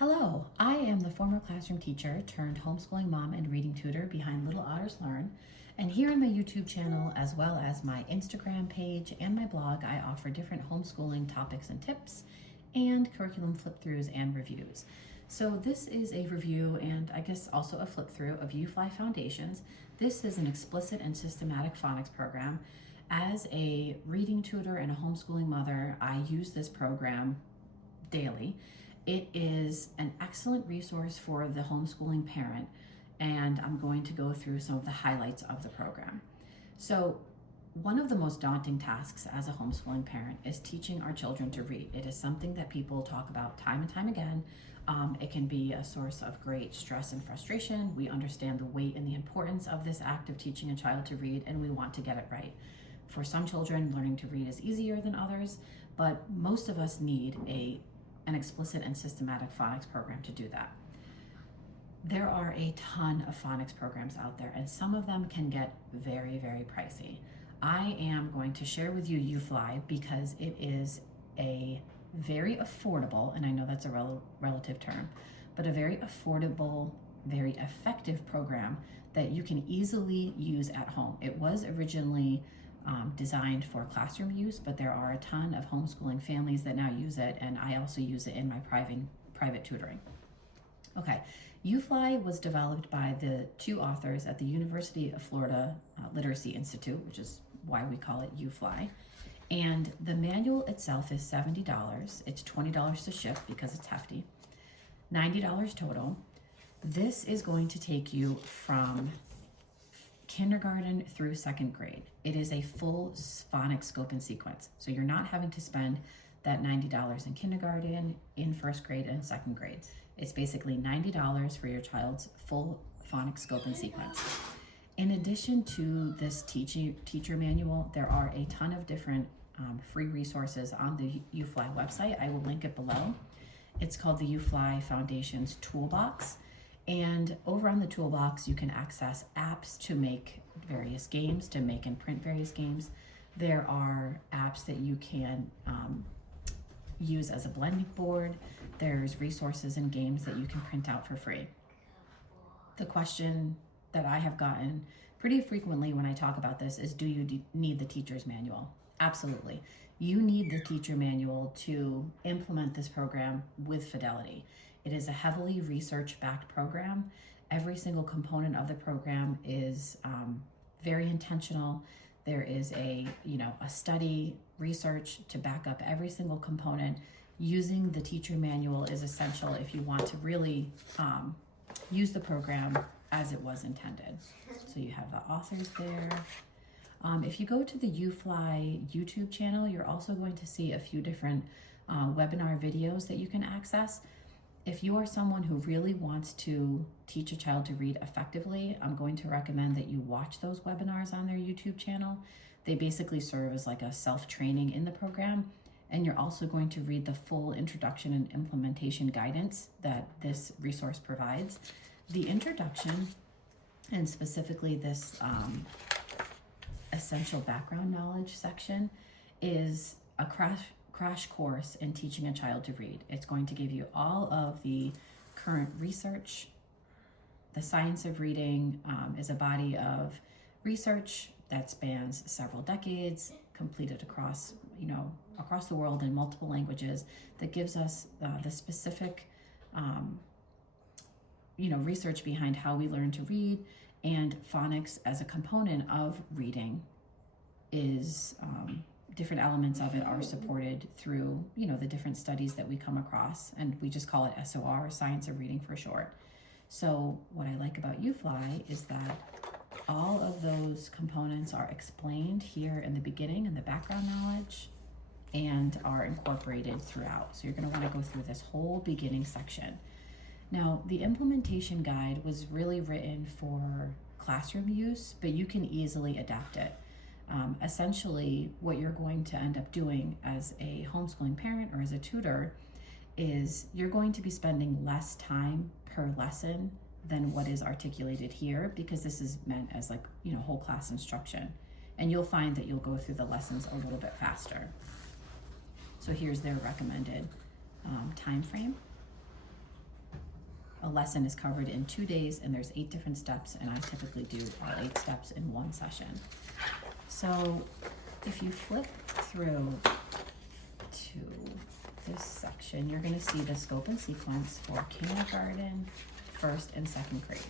Hello, I am the former classroom teacher turned homeschooling mom and reading tutor behind Little Otters Learn. And here on my YouTube channel, as well as my Instagram page and my blog, I offer different homeschooling topics and tips and curriculum flip-throughs and reviews. So this is a review and I guess also a flip-through of UFLI Foundations. This is an explicit and systematic phonics program. As a reading tutor and a homeschooling mother, I use this program daily. It is an excellent resource for the homeschooling parent, and I'm going to go through some of the highlights of the program. So one of the most daunting tasks as a homeschooling parent is teaching our children to read. It is something that people talk about time and time again. It can be a source of great stress and frustration. We understand the weight and the importance of this act of teaching a child to read, and we want to get it right. For some children, learning to read is easier than others, but most of us need an explicit and systematic phonics program to do that. There are a ton of phonics programs out there, and some of them can get very, very pricey. I am going to share with you UFLI because it is a very affordable, and I know that's a relative term, but a very affordable, very effective program that you can easily use at home. It was originally designed for classroom use, but there are a ton of homeschooling families that now use it, and I also use it in my private tutoring. Okay, UFLI was developed by the two authors at the University of Florida Literacy Institute, which is why we call it UFLI. And the manual itself is $70. It's $20 to ship because it's hefty. $90 total. This is going to take you from kindergarten through second grade. It is a full phonics scope and sequence. So you're not having to spend that $90 in kindergarten, in first grade, and second grade. It's basically $90 for your child's full phonics scope and sequence. In addition to this teacher manual, there are a ton of different free resources on the UFLI website. I will link it below. It's called the UFLI Foundations Toolbox. And over on the toolbox, you can access apps to make various games, to make and print various games. There are apps that you can use as a blending board. There's resources and games that you can print out for free. The question that I have gotten pretty frequently when I talk about this is, do you need the teacher's manual? Absolutely. You need the teacher manual to implement this program with fidelity. It is a heavily research-backed program. Every single component of the program is very intentional. There is a study, research to back up every single component. Using the teacher manual is essential if you want to really use the program as it was intended. So you have the authors there. If you go to the UFLI YouTube channel, you're also going to see a few different webinar videos that you can access. If you are someone who really wants to teach a child to read effectively, I'm going to recommend that you watch those webinars on their YouTube channel. They basically serve as like a self-training in the program, and you're also going to read the full introduction and implementation guidance that this resource provides. The introduction, and specifically this essential background knowledge section, is a crash course in teaching a child to read. It's going to give you all of the current research. The science of reading is a body of research that spans several decades, completed across the world in multiple languages, that gives us the specific research behind how we learn to read, and phonics as a component of reading is different elements of it are supported through the different studies that we come across, and we just call it SOR, Science of Reading for short. So what I like about UFLI is that all of those components are explained here in the beginning and the background knowledge, and are incorporated throughout. So you're going to want to go through this whole beginning section. Now, the implementation guide was really written for classroom use, but you can easily adapt it. Essentially, what you're going to end up doing as a homeschooling parent or as a tutor is you're going to be spending less time per lesson than what is articulated here, because this is meant as whole class instruction. And you'll find that you'll go through the lessons a little bit faster. So here's their recommended time frame. lesson is covered in 2 days, and there's 8 different steps, and I typically do all 8 steps in one session. So if you flip through to this section, you're going to see the scope and sequence for kindergarten, 1st and 2nd grade.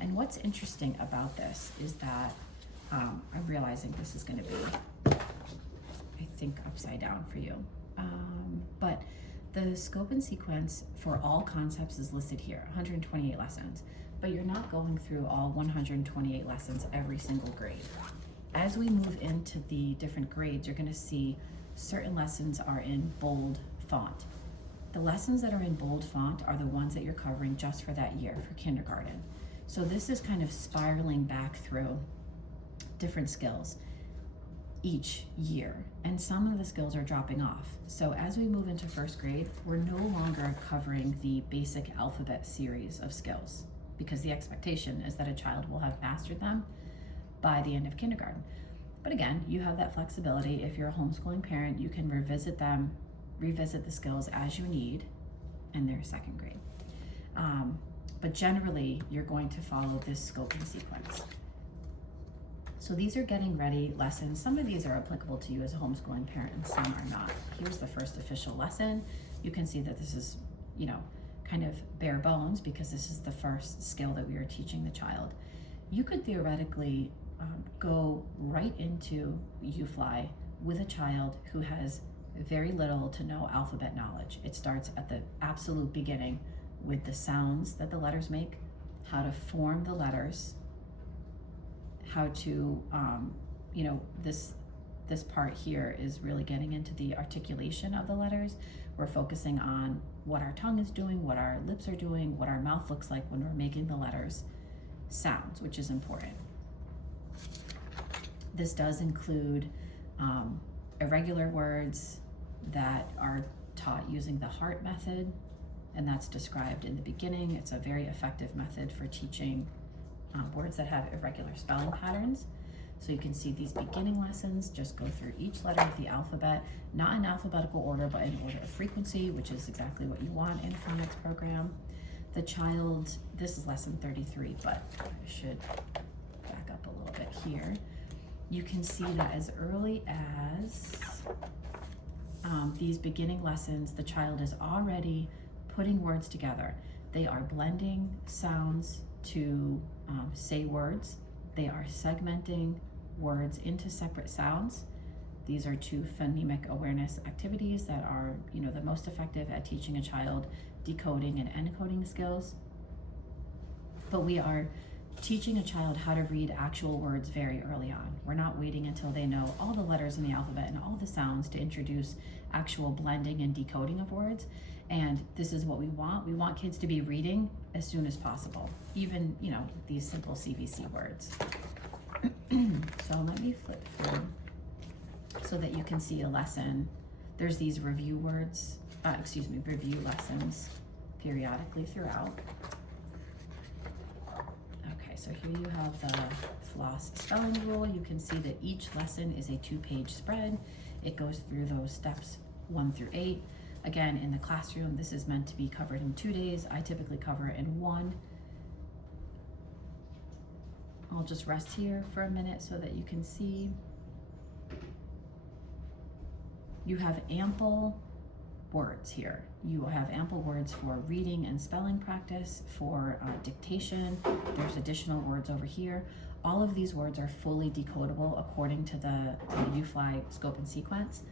And what's interesting about this is that I'm realizing this is going to be, I think, upside down for you. But the scope and sequence for all concepts is listed here, 128 lessons, but you're not going through all 128 lessons every single grade. As we move into the different grades, you're going to see certain lessons are in bold font. The lessons that are in bold font are the ones that you're covering just for that year, for kindergarten. So this is kind of spiraling back through different skills each year, and some of the skills are dropping off. So as we move into 1st grade, we're no longer covering the basic alphabet series of skills, because the expectation is that a child will have mastered them by the end of kindergarten. But again, you have that flexibility. If you're a homeschooling parent, you can revisit the skills as you need in their 2nd grade. But generally, you're going to follow this scope and sequence. So these are getting ready lessons. Some of these are applicable to you as a homeschooling parent and some are not. Here's the first official lesson. You can see that this is, kind of bare bones because this is the first skill that we are teaching the child. You could theoretically go right into UFLI with a child who has very little to no alphabet knowledge. It starts at the absolute beginning with the sounds that the letters make, how to form the letters, how to, this part here is really getting into the articulation of the letters. We're focusing on what our tongue is doing, what our lips are doing, what our mouth looks like when we're making the letters sounds, which is important. This does include irregular words that are taught using the heart method, and that's described in the beginning. It's a very effective method for teaching words that have irregular spelling patterns. So you can see these beginning lessons just go through each letter of the alphabet, not in alphabetical order, but in order of frequency, which is exactly what you want in a phonics program. The child, this is lesson 33, but I should back up a little bit here. You can see that as early as these beginning lessons, the child is already putting words together. They are blending sounds to say words. They are segmenting words into separate sounds. These are 2 phonemic awareness activities that are, the most effective at teaching a child decoding and encoding skills. But we are teaching a child how to read actual words very early on. We're not waiting until they know all the letters in the alphabet and all the sounds to introduce actual blending and decoding of words. And this is what we want. We want kids to be reading as soon as possible, even, these simple CVC words. So let me flip through so that you can see a lesson. There's these review lessons periodically throughout. Okay, so here you have the floss spelling rule. You can see that each lesson is a 2-page spread. It goes through those steps 1 through 8. Again, in the classroom, this is meant to be covered in 2 days. I typically cover it in 1. I'll just rest here for a minute so that you can see. You have ample words here. You have ample words for reading and spelling practice, for dictation. There's additional words over here. All of these words are fully decodable according to the UFLI scope and sequence.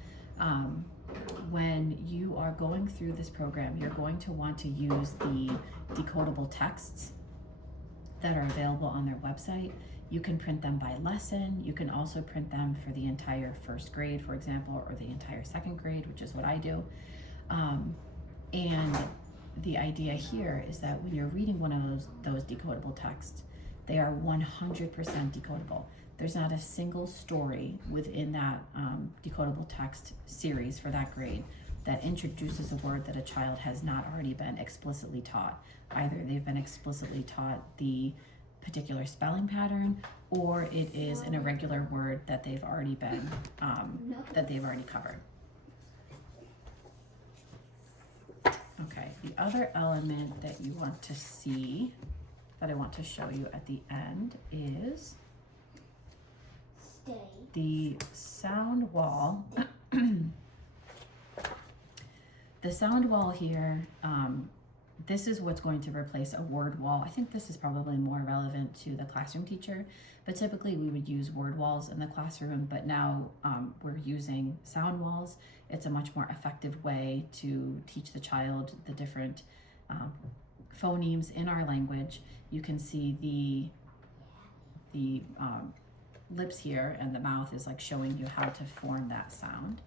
When you are going through this program, you're going to want to use the decodable texts that are available on their website. You can print them by lesson. You can also print them for the entire 1st grade, for example, or the entire 2nd grade, which is what I do. And the idea here is that when you're reading one of those decodable texts, they are 100% decodable. There's not a single story within that decodable text series for that grade that introduces a word that a child has not already been explicitly taught. Either they've been explicitly taught the particular spelling pattern, or it is an irregular word that they've already been covered. Okay, the other element that you want to see, that I want to show you at the end, is the sound wall. The sound wall here, this is what's going to replace a word wall. I think this is probably more relevant to the classroom teacher, but typically we would use word walls in the classroom, but now we're using sound walls. It's a much more effective way to teach the child the different phonemes in our language. You can see the lips here, and the mouth is like showing you how to form that sound.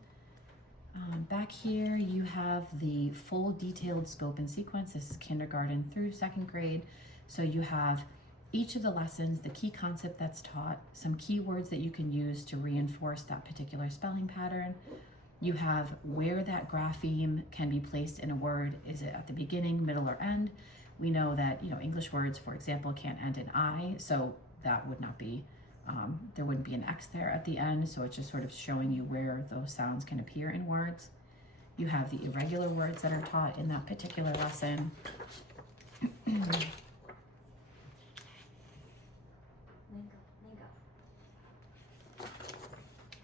Back here you have the full detailed scope and sequence. This is kindergarten through second grade. So you have each of the lessons, the key concept that's taught, some keywords that you can use to reinforce that particular spelling pattern. You have where that grapheme can be placed in a word. Is it at the beginning, middle, or end? We know that, you know, English words, for example, can't end in I, so that would not be, there wouldn't be an X there at the end, so it's just sort of showing you where those sounds can appear in words. You have the irregular words that are taught in that particular lesson.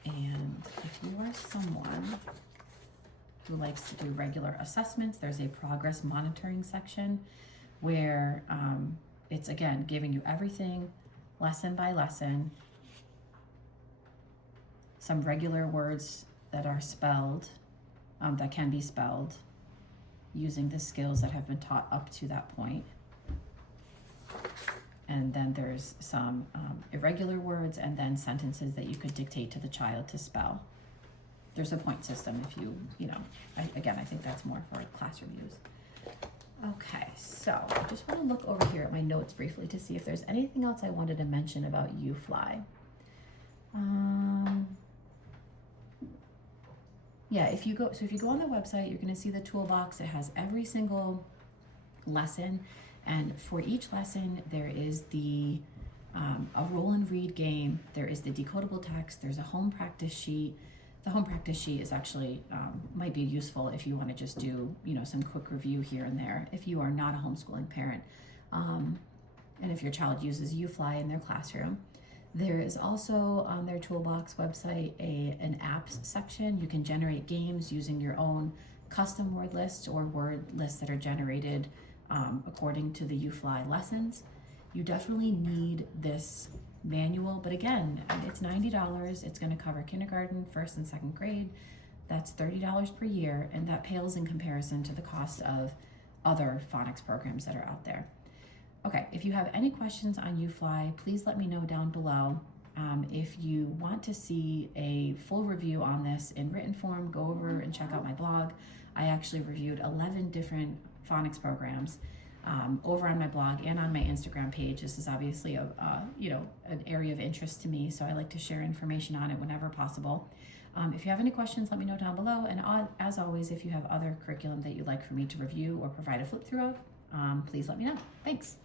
And if you are someone who likes to do regular assessments, there's a progress monitoring section where it's, again, giving you everything lesson by lesson, some regular words that are spelled, that can be spelled using the skills that have been taught up to that point. And then there's some irregular words, and then sentences that you could dictate to the child to spell. There's a point system if you know, again, I think that's more for classroom use. Okay, so I just want to look over here at my notes briefly to see if there's anything else I wanted to mention about UFLI. Yeah, if you go on the website, you're going to see the toolbox. It has every single lesson, and for each lesson there is the a roll and read game. There is the decodable text. There's a home practice sheet. The home practice sheet is actually might be useful if you want to just do, you know, some quick review here and there if you are not a homeschooling parent, and if your child uses UFLI in their classroom. There is also on their toolbox website an apps section. You can generate games using your own custom word lists or word lists that are generated according to the UFLI lessons. You definitely need this manual, but again, it's $90. It's going to cover kindergarten, first and second grade. That's $30 per year, and that pales in comparison to the cost of other phonics programs that are out there. Okay, if you have any questions on UFLI, please let me know down below. If you want to see a full review on this in written form, go over and check out my blog. I actually reviewed 11 different phonics programs over on my blog and on my Instagram page. This is obviously you know, an area of interest to me, so I like to share information on it whenever possible. If you have any questions, let me know down below. And as always, if you have other curriculum that you'd like for me to review or provide a flip through of, please let me know. Thanks.